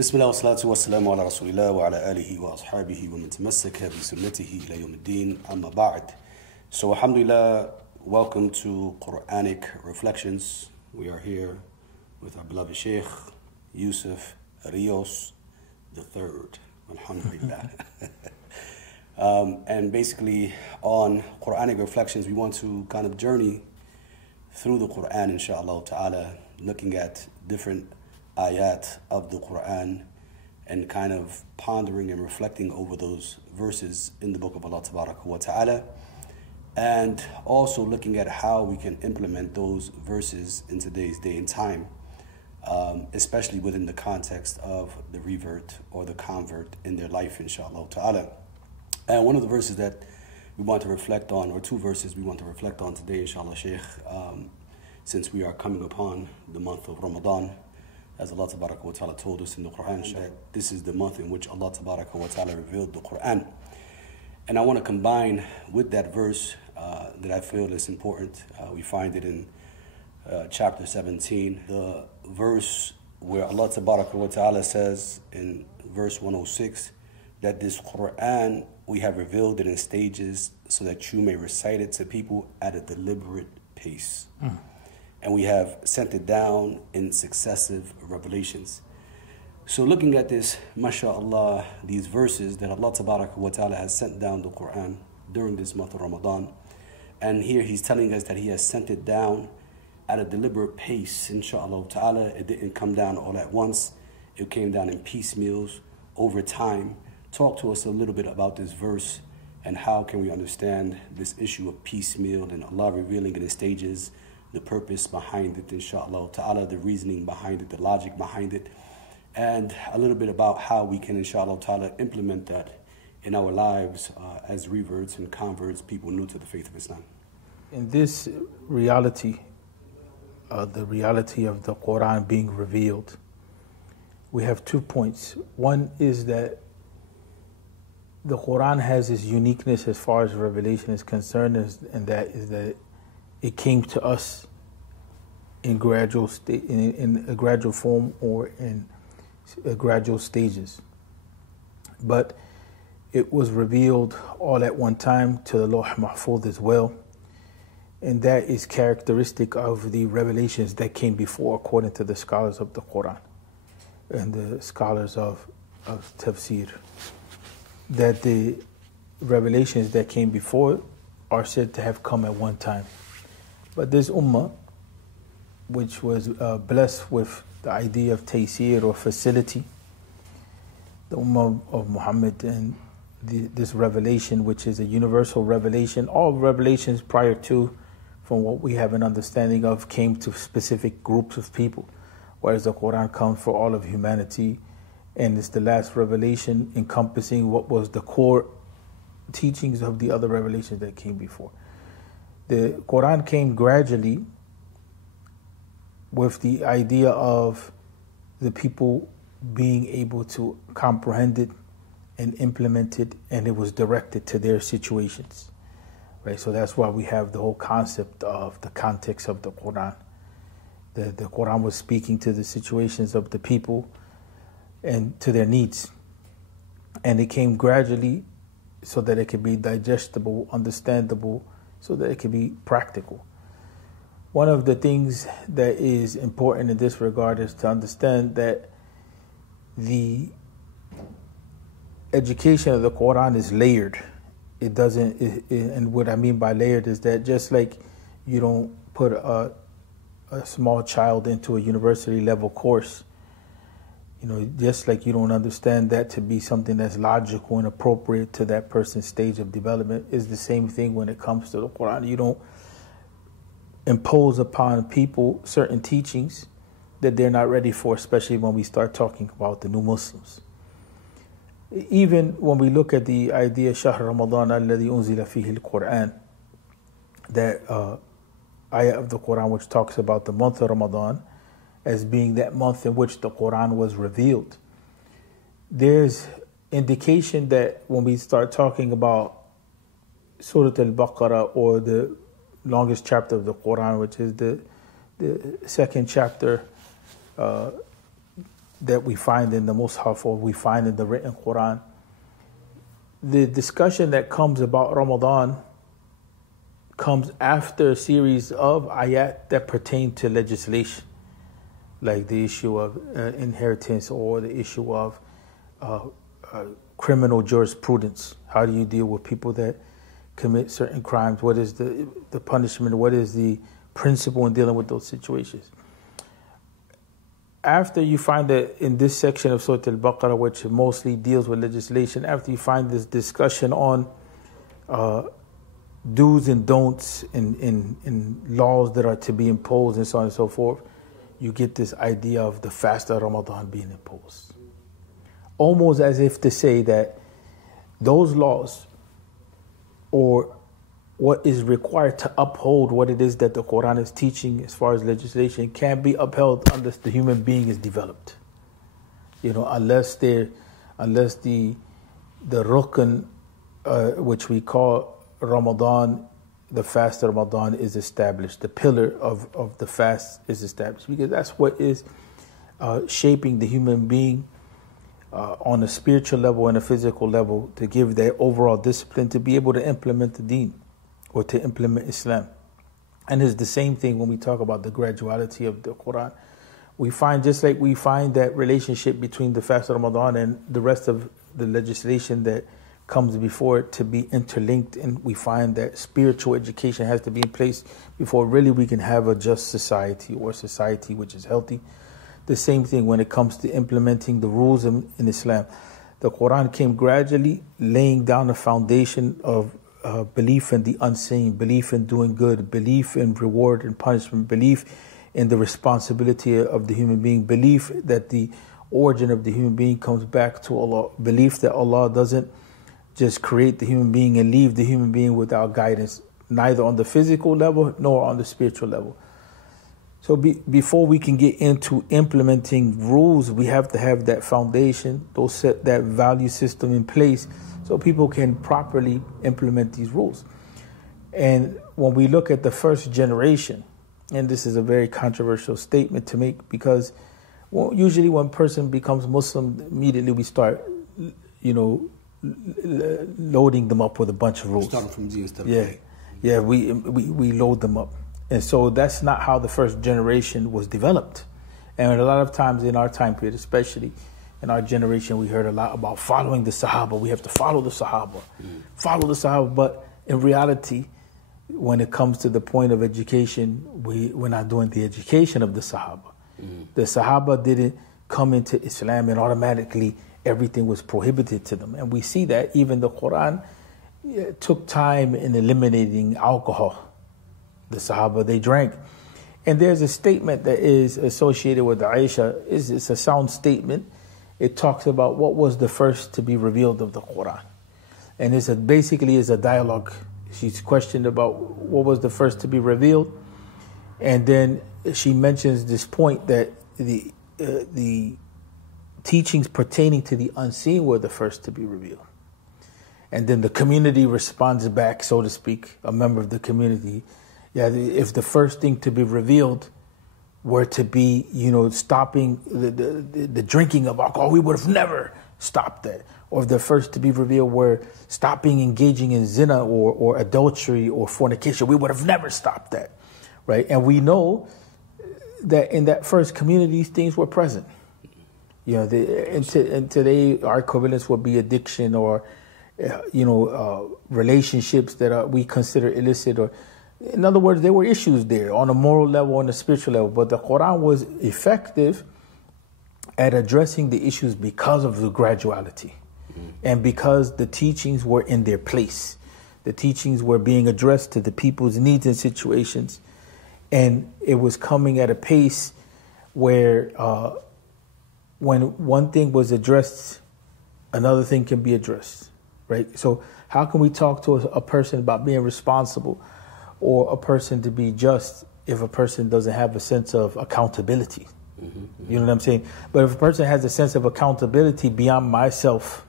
بسم الله والصلاة والسلام على رسول الله وعلى آله وأصحابه ومن تمسك بسنته إلى يوم الدين أما بعد. So alhamdulillah, welcome to Quranic Reflections. We are here with our beloved Sheikh Yusuf Rios III. Alhamdulillah. And basically on Quranic Reflections, we want to kind of journey through the Quran, inshallah ta'ala, looking at different ayat of the Quran and kind of pondering and reflecting over those verses in the book of Allah Tabaraka wa Ta'ala, and also looking at how we can implement those verses in today's day and time, especially within the context of the revert or the convert in their life, inshallah ta'ala. And one of the verses that we want to reflect on, or two verses we want to reflect on today, inshallah, Shaykh, since we are coming upon the month of Ramadan, as Allah Tabaraka wa Ta'ala told us in the Quran, that this is the month in which Allah Tabaraka wa Ta'ala revealed the Quran. And I want to combine with that verse that I feel is important. We find it in chapter 17, the verse where Allah Tabaraka wa Ta'ala says in verse 106 that this Quran, we have revealed it in stages so that you may recite it to people at a deliberate pace. And we have sent it down in successive revelations. So looking at this, mashallah, these verses that Allah Tabaraka wa Ta'ala has sent down the Quran during this month of Ramadan. And here he's telling us that he has sent it down at a deliberate pace, inshallah ta'ala. It didn't come down all at once. It came down in piecemeals over time. Talk to us a little bit about this verse and how can we understand this issue of piecemeal and Allah revealing in the stages, the purpose behind it, inshallah ta'ala, the reasoning behind it, the logic behind it, and a little bit about how we can, inshallah ta'ala, implement that in our lives as reverts and converts, people new to the faith of Islam. In this reality, the reality of the Quran being revealed, we have 2 points. One is that the Quran has its uniqueness as far as revelation is concerned, and that is that it came to us in gradual in a gradual form or in gradual stages. But it was revealed all at one time to the Lawh Mahfuz as well. And that is characteristic of the revelations that came before, according to the scholars of the Quran and the scholars of tafsir. That the revelations that came before are said to have come at one time. But this ummah, which was blessed with the idea of taysir or facility, the ummah of Muhammad, and this revelation, which is a universal revelation, all revelations prior to, from what we have an understanding of, came to specific groups of people, whereas the Quran comes for all of humanity, and it's the last revelation encompassing what was the core teachings of the other revelations that came before. The Quran came gradually with the idea of the people being able to comprehend it and implement it, and it was directed to their situations. Right? So that's why we have the whole concept of the context of the Quran. The Quran was speaking to the situations of the people and to their needs. And it came gradually so that it could be digestible, understandable, so that it can be practical. One of the things that is important in this regard is to understand that the education of the Quran is layered. It doesn't, and what I mean by layered is that just like you don't put a small child into a university level course, just like you don't understand that to be something that's logical and appropriate to that person's stage of development, is the same thing when it comes to the Quran. You don't impose upon people certain teachings that they're not ready for, especially when we start talking about the new Muslims. Even when we look at the idea, Shahr Ramadan alladhi unzila fihi al-Quran, that ayah of the Quran which talks about the month of Ramadan as being that month in which the Quran was revealed. There's indication that when we start talking about Surah Al-Baqarah, or the longest chapter of the Quran, which is the second chapter that we find in the Mus'haf or we find in the written Quran, the discussion that comes about Ramadan comes after a series of ayat that pertain to legislation, like the issue of inheritance or the issue of criminal jurisprudence. How do you deal with people that commit certain crimes? What is the punishment? What is the principle in dealing with those situations? After you find that in this section of Surah Al-Baqarah, which mostly deals with legislation, after you find this discussion on do's and don'ts in laws that are to be imposed and so on and so forth, you get this idea of the fast of Ramadan being imposed. Almost as if to say that those laws or what is required to uphold what it is that the Quran is teaching as far as legislation can be upheld unless the human being is developed. Unless the rukn, which we call Ramadan, the fast of Ramadan is established. The pillar of the fast is established, because that's what is shaping the human being on a spiritual level and a physical level, to give that overall discipline to be able to implement the deen or to implement Islam. And it's the same thing when we talk about the graduality of the Quran. We find, just like we find that relationship between the fast of Ramadan and the rest of the legislation that comes before it to be interlinked, and we find that spiritual education has to be in place before really we can have a just society or society which is healthy. The same thing when it comes to implementing the rules in Islam. The Quran came gradually laying down a foundation of belief in the unseen, belief in doing good, belief in reward and punishment, belief in the responsibility of the human being, belief that the origin of the human being comes back to Allah, belief that Allah doesn't just create the human being and leave the human being without guidance, neither on the physical level nor on the spiritual level. So before we can get into implementing rules, we have to have that foundation, that value system in place, so people can properly implement these rules. And when we look at the first generation, and this is a very controversial statement to make, because usually when a person becomes Muslim, immediately we start, loading them up with a bunch of rules. Starting from Z instead of A. Yeah, we load them up. And so that's not how the first generation was developed. And a lot of times in our time period, especially in our generation, we heard a lot about following the Sahaba. We have to follow the Sahaba. Follow the Sahaba. But in reality, when it comes to the point of education, we're not doing the education of the Sahaba. The Sahaba didn't come into Islam and automatically everything was prohibited to them. And we see that even the Quran took time in eliminating alcohol. The Sahaba, they drank. And there's a statement that is associated with Aisha. It's a sound statement. It talks about what was the first to be revealed of the Quran. And it's basically a dialogue. She's questioned about what was the first to be revealed. And then she mentions this point that the teachings pertaining to the unseen were the first to be revealed. And then the community responds back, so to speak, a member of the community. Yeah, if the first thing to be revealed were to be, stopping the drinking of alcohol, we would have never stopped that. Or if the first to be revealed were stopping engaging in zina or adultery or fornication, we would have never stopped that, right? And we know that in that first community, these things were present. And today our equivalents would be addiction or, relationships that we consider illicit, or in other words, there were issues there on a moral level, on a spiritual level. But the Quran was effective at addressing the issues because of the graduality and because the teachings were in their place. The teachings were being addressed to the people's needs and situations. And it was coming at a pace where when one thing was addressed, another thing can be addressed, right? So how can we talk to a person about being responsible or a person to be just if a person doesn't have a sense of accountability? You know what I'm saying? But if a person has a sense of accountability beyond myself,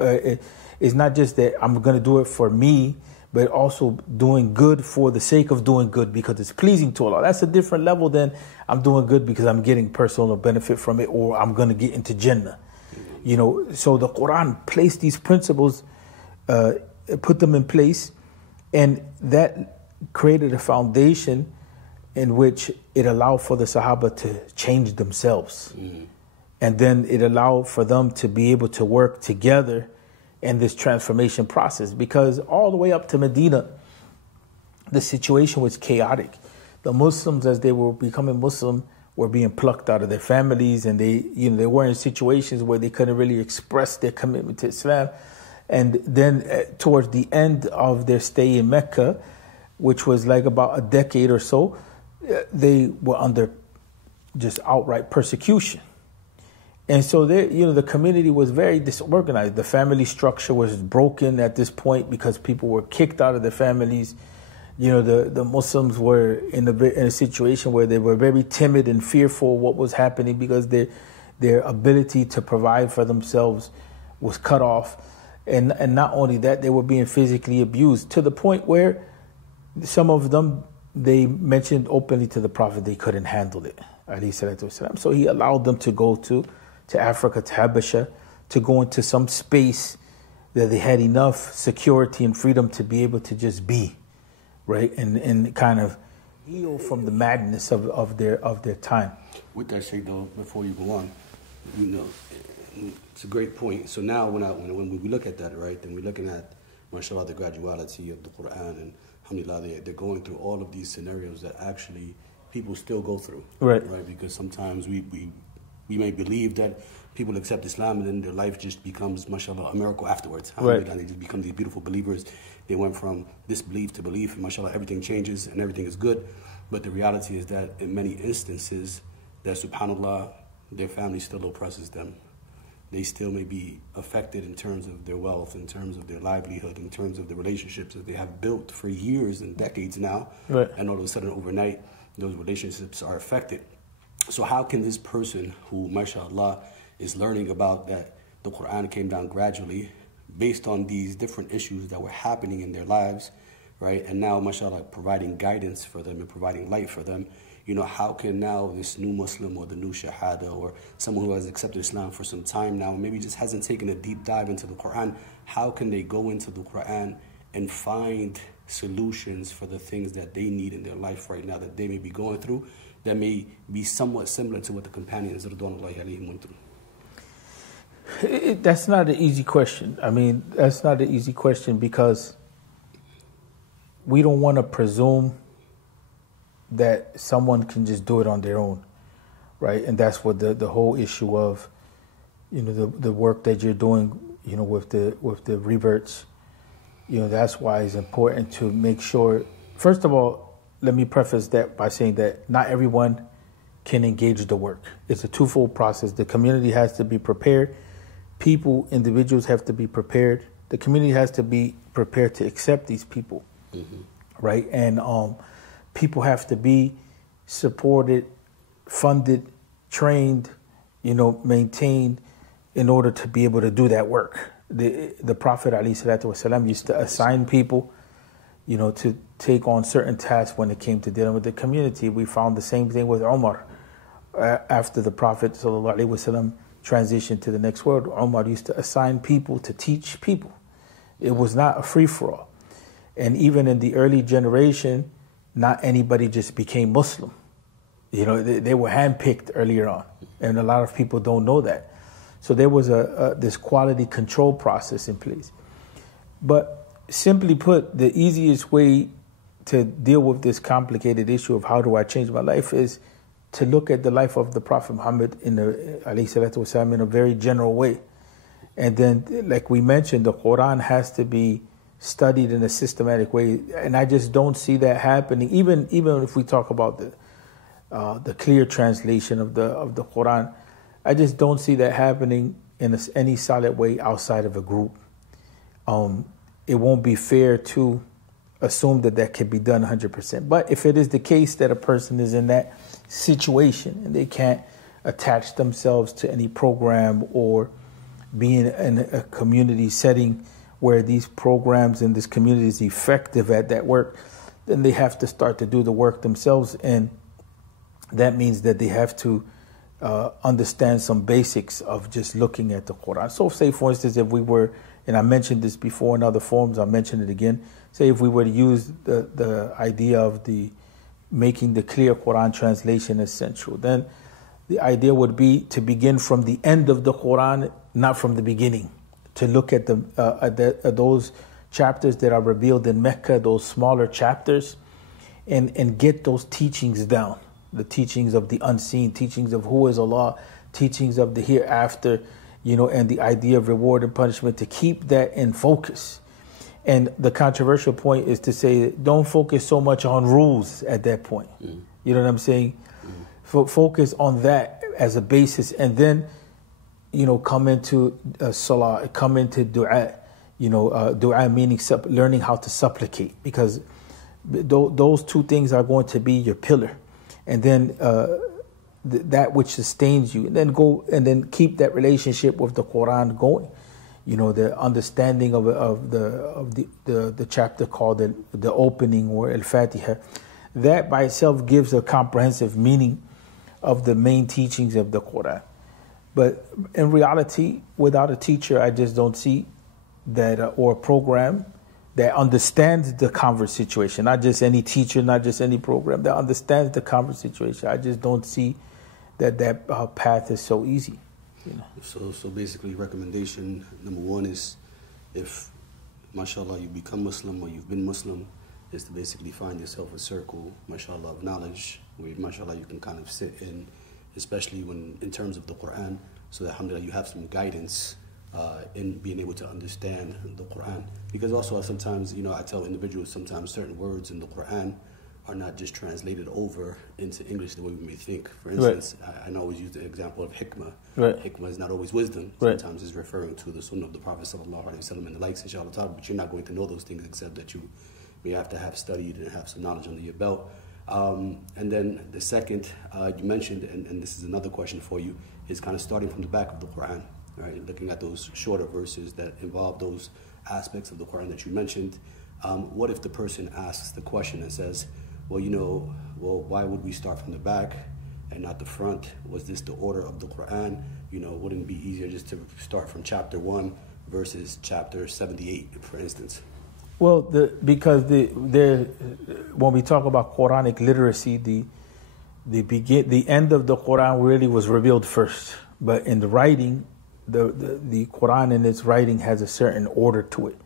it's not just that I'm going to do it for me, but also doing good for the sake of doing good because it's pleasing to Allah. That's a different level than I'm doing good because I'm getting personal benefit from it or I'm going to get into Jannah. You know, so the Quran placed these principles, put them in place, and that created a foundation in which it allowed for the Sahaba to change themselves. And then it allowed for them to be able to work together in this transformation process, because all the way up to Medina, the situation was chaotic. The Muslims, as they were becoming Muslim, were being plucked out of their families, and they were in situations where they couldn't really express their commitment to Islam. And then towards the end of their stay in Mecca, which was like about a decade or so, they were under just outright persecution. And so the community was very disorganized. The family structure was broken at this point because people were kicked out of their families. You know, the Muslims were in a situation where they were very timid and fearful of what was happening because their ability to provide for themselves was cut off. And not only that, they were being physically abused to the point where some of them, they mentioned openly to the Prophet they couldn't handle it, alayhi salatu wasalam. So he allowed them to go to Africa, to Habasha, to go into some space that they had enough security and freedom to be able to just be, right, and kind of heal from the madness of their time. With that said, though, before you go on, you know, it's a great point. So now when we look at that, right, then we're looking at, mashallah, the graduality of the Quran, and alhamdulillah, they're going through all of these scenarios that actually people still go through, right? Because sometimes we may believe that people accept Islam and then their life just becomes, mashallah, a miracle afterwards. Right. They just become these beautiful believers. They went from disbelief to belief, and mashallah, everything changes and everything is good. But the reality is that in many instances, that subhanallah, their family still oppresses them. They still may be affected in terms of their wealth, in terms of their livelihood, in terms of the relationships that they have built for years and decades now. Right. And all of a sudden, overnight, those relationships are affected. So how can this person who, mashallah, is learning about that the Quran came down gradually based on these different issues that were happening in their lives, right? And now, mashallah, providing guidance for them and providing light for them, you know, how can now this new Muslim or the new Shahada or someone who has accepted Islam for some time now, maybe just hasn't taken a deep dive into the Quran, how can they go into the Quran and find solutions for the things that they need in their life right now that they may be going through, that may be somewhat similar to what the companions Ridwanullahi alayhim went through? That's not an easy question. I mean, that's not an easy question because we don't want to presume that someone can just do it on their own, right? And that's what the whole issue of, you know, the work that you're doing, you know, with the reverts, you know, that's why it's important to make sure. First of all, let me preface that by saying that not everyone can engage the work. It's a twofold process. The community has to be prepared. Individuals have to be prepared. The community has to be prepared to accept these people, right? And people have to be supported, funded, trained, you know, maintained in order to be able to do that work. The Prophet ﷺ used to assign people, you know, to take on certain tasks when it came to dealing with the community. We found the same thing with Umar. After the Prophet ﷺ transitioned to the next world, Umar used to assign people to teach people. It was not a free-for-all. And even in the early generation, not anybody just became Muslim. You know, they were handpicked earlier on, and a lot of people don't know that. So there was this quality control process in place. But simply put, the easiest way to deal with this complicated issue of how do I change my life is to look at the life of the Prophet Muhammad in a very general way. And then, like we mentioned, the Quran has to be studied in a systematic way, and I just don't see that happening. Even if we talk about the clear translation of the Quran, I just don't see that happening in any solid way outside of a group. It won't be fair to assume that can be done 100%. But if it is the case that a person is in that situation and they can't attach themselves to any program or be in a community setting where these programs and this community is effective at that work, then they have to start to do the work themselves. And that means that they have to understand some basics of just looking at the Quran. So say, for instance, if we were, and I mentioned this before in other forums, I'll mention it again, say if we were to use the idea of making the clear Quran translation essential, then the idea would be to begin from the end of the Quran, not from the beginning, to look at those chapters that are revealed in Mecca, those smaller chapters, and get those teachings down. The teachings of the unseen, teachings of who is Allah, teachings of the hereafter, and the idea of reward and punishment, to keep that in focus. And the controversial point is to say, don't focus so much on rules at that point. You know what I'm saying? Focus on that as a basis, and then, come into salah, come into dua. Dua meaning learning how to supplicate, because those two things are going to be your pillar. And then that which sustains you, and then go and then keep that relationship with the Quran going. The understanding of the chapter called the opening, or Al-Fatiha, that by itself gives a comprehensive meaning of the main teachings of the Quran. But in reality, without a teacher, I just don't see that, or a program that understands the converse situation. Not just any teacher, not just any program that understands the converse situation. I just don't see that path is so easy. So basically, recommendation number one is, if, mashallah, you become Muslim or you've been Muslim, is to basically find yourself a circle, mashallah, of knowledge, where, mashallah, you can kind of sit in, especially in terms of the Quran, so that, alhamdulillah, you have some guidance in being able to understand the Quran. Because also sometimes, I tell individuals, sometimes certain words in the Quran are not just translated over into English the way we may think. For instance, I always use the example of hikmah. Hikmah is not always wisdom. Sometimes it's referring to the sunnah of the Prophet ﷺ and the likes, inshallah ta'ala, but you're not going to know those things except that you may have to have studied and have some knowledge under your belt. And then the second, you mentioned, and this is another question for you, is kind of starting from the back of the Quran, right? Looking at those shorter verses that involve those aspects of the Quran that you mentioned. What if the person asks the question and says, well, why would we start from the back and not the front? Was this the order of the Quran? Wouldn't it be easier just to start from chapter 1 versus chapter 78, for instance? Well, because when we talk about Quranic literacy, the end of the Quran really was revealed first. But in the writing, the Quran in its writing has a certain order to it.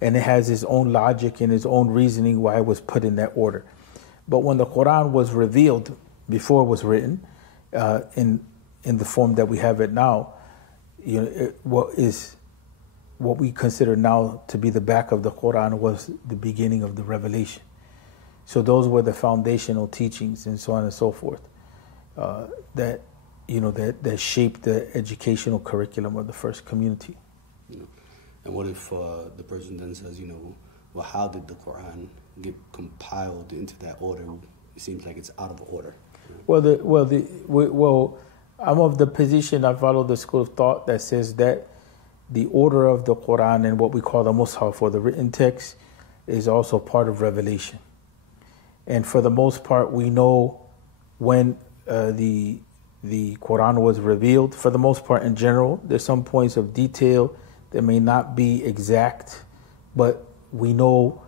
And it has its own logic and its own reasoning why it was put in that order. But when the Quran was revealed, before it was written, in the form that we have it now, what we consider now to be the back of the Quran was the beginning of the revelation. So those were the foundational teachings and so on and so forth that shaped the educational curriculum of the first community. And what if the person then says, well, how did the Quran get compiled into that order? It seems like it's out of order. Well, I'm of the position, I follow the school of thought that says that the order of the Quran and what we call the Mus'haf, or the written text, is also part of revelation. And for the most part, we know when the Quran was revealed. For the most part, in general, there's some points of detail that may not be exact, but we know,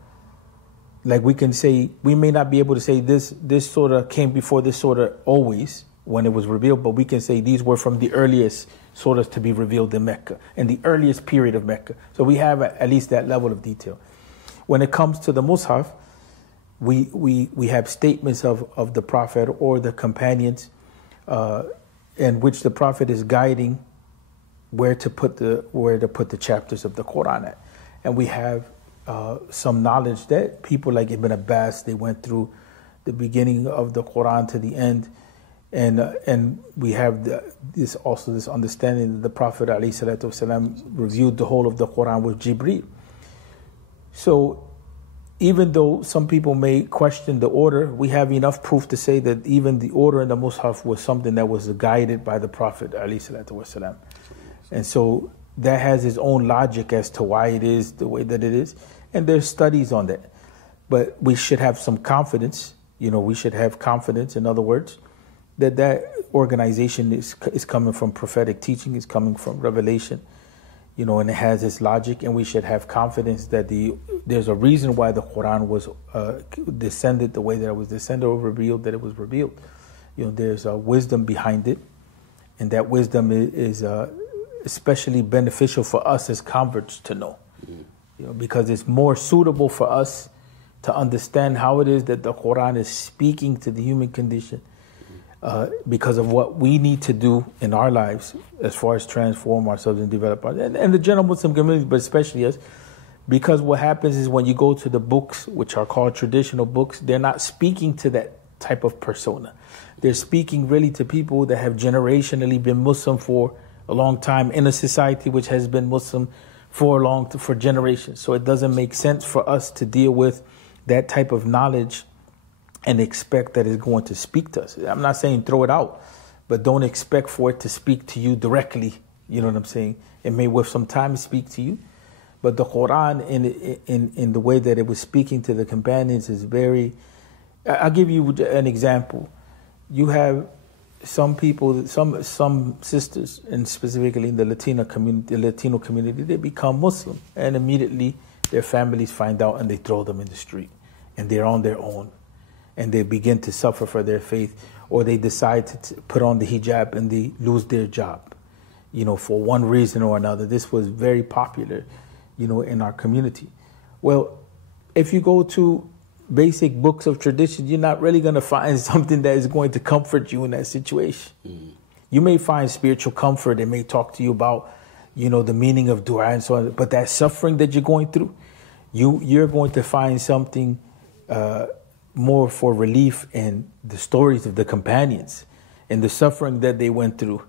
like we can say, we may not be able to say this surah came before this surah always when it was revealed, but we can say these were from the earliest surahs to be revealed in Mecca, in the earliest period of Mecca. So we have at least that level of detail. When it comes to the Mus'haf, we have statements of the Prophet or the companions in which the Prophet is guiding where to put the chapters of the Quran at. And we have some knowledge that people like Ibn Abbas, they went through the beginning of the Quran to the end, and we have this understanding that the Prophet ﷺ reviewed the whole of the Quran with Jibreel. So even though some people may question the order, we have enough proof to say that even the order in the Mus'haf was something that was guided by the Prophet ﷺ. And so that has its own logic as to why it is the way that it is. And there's studies on that. But we should have some confidence, we should have confidence, in other words, that organization is coming from prophetic teaching, is coming from revelation, and it has its logic, and we should have confidence that there's a reason why the Quran was descended the way that it was descended or revealed that it was revealed. There's a wisdom behind it, and that wisdom is especially beneficial for us as converts to know, because it's more suitable for us to understand how it is that the Quran is speaking to the human condition, because of what we need to do in our lives as far as transform ourselves and develop and the general Muslim community, but especially us. Because what happens is when you go to the books, which are called traditional books, they're not speaking to that type of persona. They're speaking really to people that have generationally been Muslim for a long time in a society which has been Muslim for generations. So it doesn't make sense for us to deal with that type of knowledge and expect that it's going to speak to us. I'm not saying throw it out, but don't expect for it to speak to you directly. You know what I'm saying? It may with some time speak to you, but the Quran in the way that it was speaking to the companions is very... I'll give you an example. You have some people, some sisters, and specifically in the Latino community, they become Muslim, and immediately their families find out and they throw them in the street, and they're on their own, and they begin to suffer for their faith, or they decide to put on the hijab and they lose their job, for one reason or another. This was very popular, in our community. Well, if you go to basic books of tradition, you're not really going to find something that is going to comfort you in that situation. You may find spiritual comfort. It may talk to you about, the meaning of dua and so on. But that suffering that you're going through, you're going to find something more for relief in the stories of the companions and the suffering that they went through,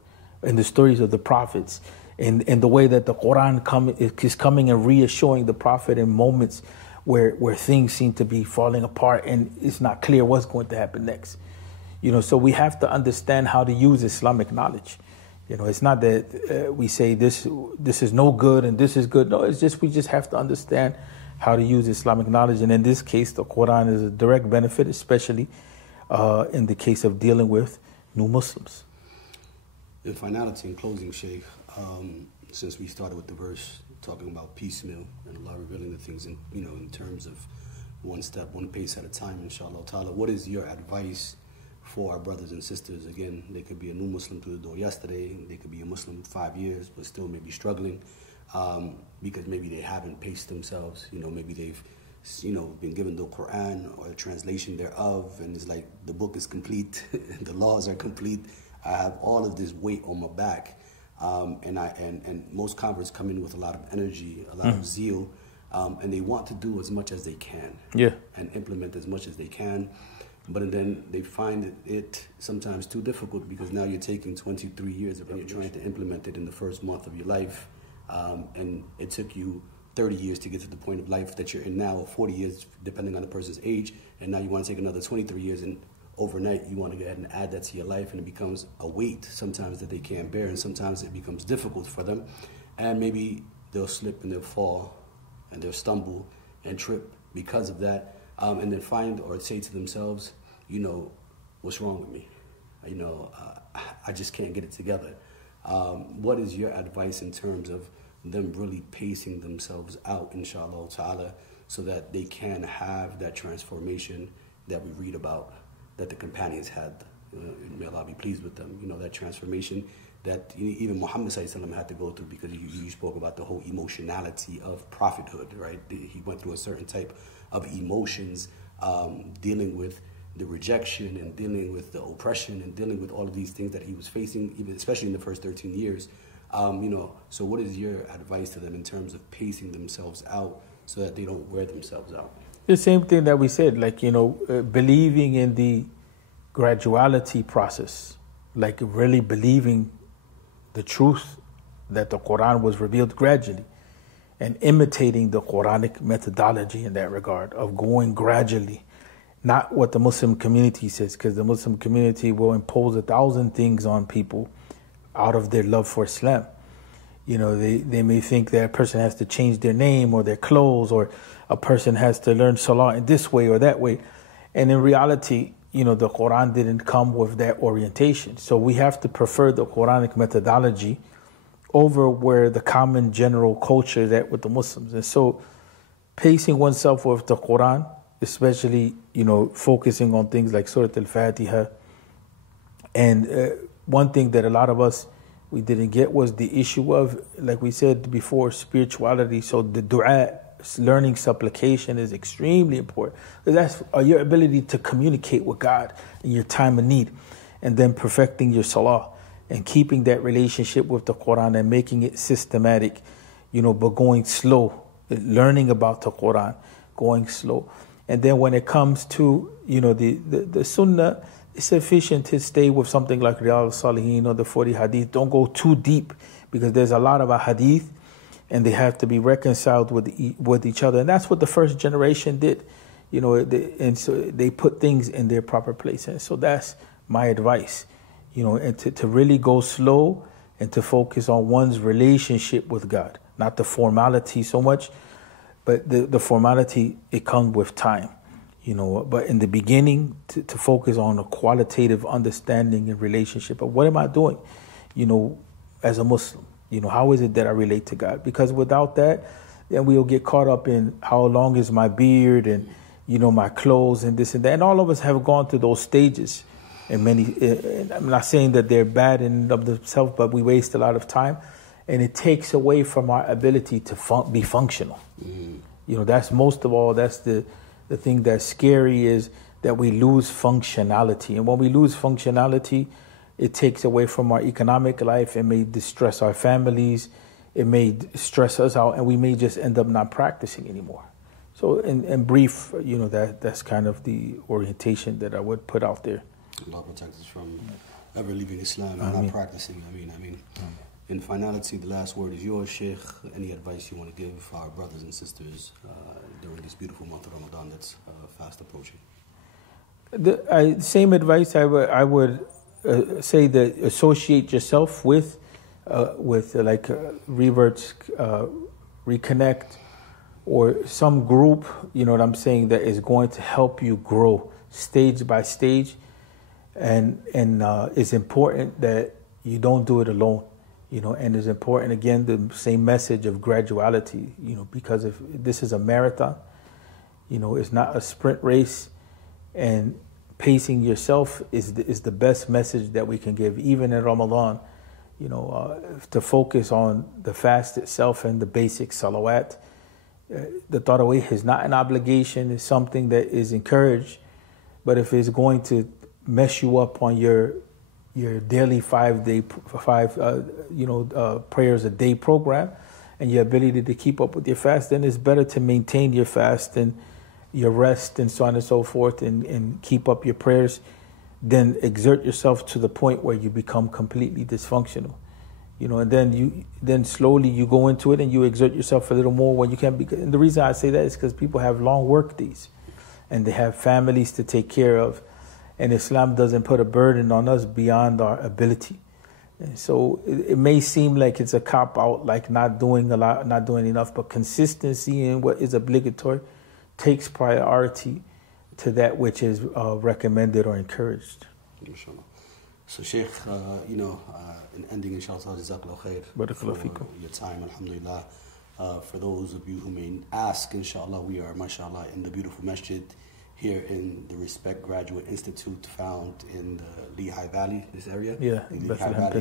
and the stories of the prophets, and the way that the Quran is coming and reassuring the prophet in moments where things seem to be falling apart and it's not clear what's going to happen next. So we have to understand how to use Islamic knowledge. It's not that we say this is no good and this is good. No, it's just we just have to understand how to use Islamic knowledge. And in this case, the Quran is a direct benefit, especially in the case of dealing with new Muslims. In finality, in closing, Sheikh, since we started with the verse talking about piecemeal and Allah revealing the things in terms of one step, one pace at a time, inshallah ta'ala, what is your advice for our brothers and sisters? Again, they could be a new Muslim through the door yesterday, they could be a Muslim 5 years, but still maybe struggling because maybe they haven't paced themselves, maybe they've been given the Quran or a translation thereof, and it's like the book is complete, the laws are complete, I have all of this weight on my back. And most converts come in with a lot of energy, a lot of zeal, and they want to do as much as they can, and implement as much as they can. But then they find it sometimes too difficult, because now you're taking 23 years and you're trying to implement it in the first month of your life, and it took you 30 years to get to the point of life that you're in now, or 40 years, depending on the person's age, and now you want to take another 23 years and overnight you want to go ahead and add that to your life, and it becomes a weight sometimes that they can't bear, and sometimes it becomes difficult for them, and maybe they'll slip and they'll fall and they'll stumble and trip because of that, and then find or say to themselves, what's wrong with me? I just can't get it together. What is your advice in terms of them really pacing themselves out, inshallah ta'ala, so that they can have that transformation that we read about, that the companions had? May Allah be pleased with them. That transformation that even Muhammad ﷺ had to go through, because you spoke about the whole emotionality of prophethood, right? He went through a certain type of emotions, dealing with the rejection and dealing with the oppression and dealing with all of these things that he was facing, even especially in the first 13 years. So what is your advice to them in terms of pacing themselves out so that they don't wear themselves out? The same thing that we said, believing in the graduality process, really believing the truth that the Quran was revealed gradually, and imitating the Quranic methodology in that regard of going gradually, not what the Muslim community says, because the Muslim community will impose 1,000 things on people out of their love for Islam. They may think that a person has to change their name or their clothes, or a person has to learn Salah in this way or that way. And in reality, the Quran didn't come with that orientation. So we have to prefer the Quranic methodology over where the common general culture is at with the Muslims. And so pacing oneself with the Quran, especially, focusing on things like Surah Al-Fatiha. And one thing that a lot of us, we didn't get was the issue of, like we said before, spirituality. So the dua, learning supplication, is extremely important. That's your ability to communicate with God in your time of need, and then perfecting your salah and keeping that relationship with the Quran and making it systematic, but going slow, learning about the Quran, going slow. And then when it comes to, the Sunnah, it's sufficient to stay with something like Riyadh al-Salihin or the 40 Hadith. Don't go too deep, because there's a lot of Hadith and they have to be reconciled with each other. And that's what the first generation did, and so they put things in their proper place. And so that's my advice, and to really go slow and to focus on one's relationship with God, not the formality so much, but the formality, it comes with time. But in the beginning, to focus on a qualitative understanding and relationship of what am I doing, as a Muslim, how is it that I relate to God? Because without that, then we'll get caught up in how long is my beard and, my clothes and this and that. And all of us have gone through those stages. And I'm not saying that they're bad in and of themselves, but we waste a lot of time. And it takes away from our ability to be functional. Mm-hmm. That's most of all, that's the thing that's scary, is that we lose functionality. And when we lose functionality, it takes away from our economic life. It may distress our families. It may stress us out, and we may just end up not practicing anymore. So in brief, that's kind of the orientation that I would put out there. Allah protect us from ever leaving Islam and not practicing. I mean. In finality, the last word is yours, Sheikh. Any advice you want to give our brothers and sisters during this beautiful month of Ramadan that's fast approaching? The same advice I would say, that associate yourself with reverts, reconnect, or some group, that is going to help you grow stage by stage. And it's important that you don't do it alone. And it's important, again, the same message of graduality, because if this is a marathon, it's not a sprint race, and pacing yourself is the best message that we can give, even in Ramadan, to focus on the fast itself and the basic salawat. The tarawih is not an obligation, it's something that is encouraged, but if it's going to mess you up on your daily five prayers a day program, and your ability to keep up with your fast, then it's better to maintain your fast and your rest and so on and so forth, and keep up your prayers, than exert yourself to the point where you become completely dysfunctional. And then slowly you go into it and you exert yourself a little more when you can. And the reason I say that is because people have long work days and they have families to take care of. And Islam doesn't put a burden on us beyond our ability. And so it may seem like it's a cop-out, like not doing a lot, not doing enough, but consistency in what is obligatory takes priority to that which is recommended or encouraged. Inshallah. So Sheikh, in ending, inshallah, jazakallah khair for your time, alhamdulillah. For those of you who may ask, inshallah, we are, mashallah, in the beautiful masjid here in the Respect Graduate Institute, found in the Lehigh Valley, this area? Yeah, Bethlehem,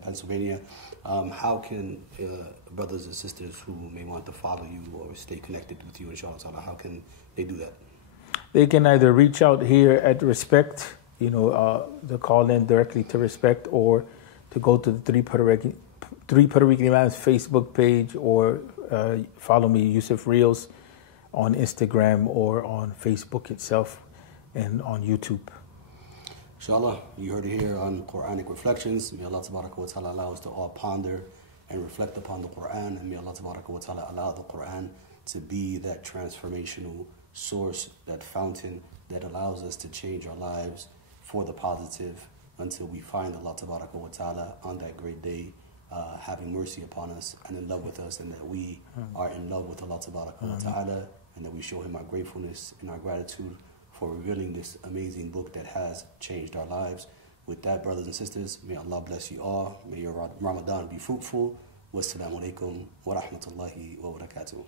Pennsylvania. How can brothers and sisters who may want to follow you or stay connected with you, inshallah, how can they do that? They can either reach out here at Respect, to call in directly to Respect, or to go to the Three Puerto Rican Imams Facebook page, or follow me, Yusuf Reels, on Instagram or on Facebook itself, and on YouTube. Inshallah, you heard it here on Quranic Reflections. May Allah Tabaraka wa Ta'ala allow us to all ponder and reflect upon the Quran, and may Allah Tabaraka wa Ta'ala allow the Quran to be that transformational source, that fountain that allows us to change our lives for the positive until we find Allah Tabaraka wa Ta'ala on that great day having mercy upon us and in love with us, and that we are in love with Allah Tabaraka wa Ta'ala, and that we show Him our gratefulness and our gratitude for revealing this amazing book that has changed our lives. With that, brothers and sisters, may Allah bless you all. May your Ramadan be fruitful. Wassalamu alaikum wa rahmatullahi wa barakatuh.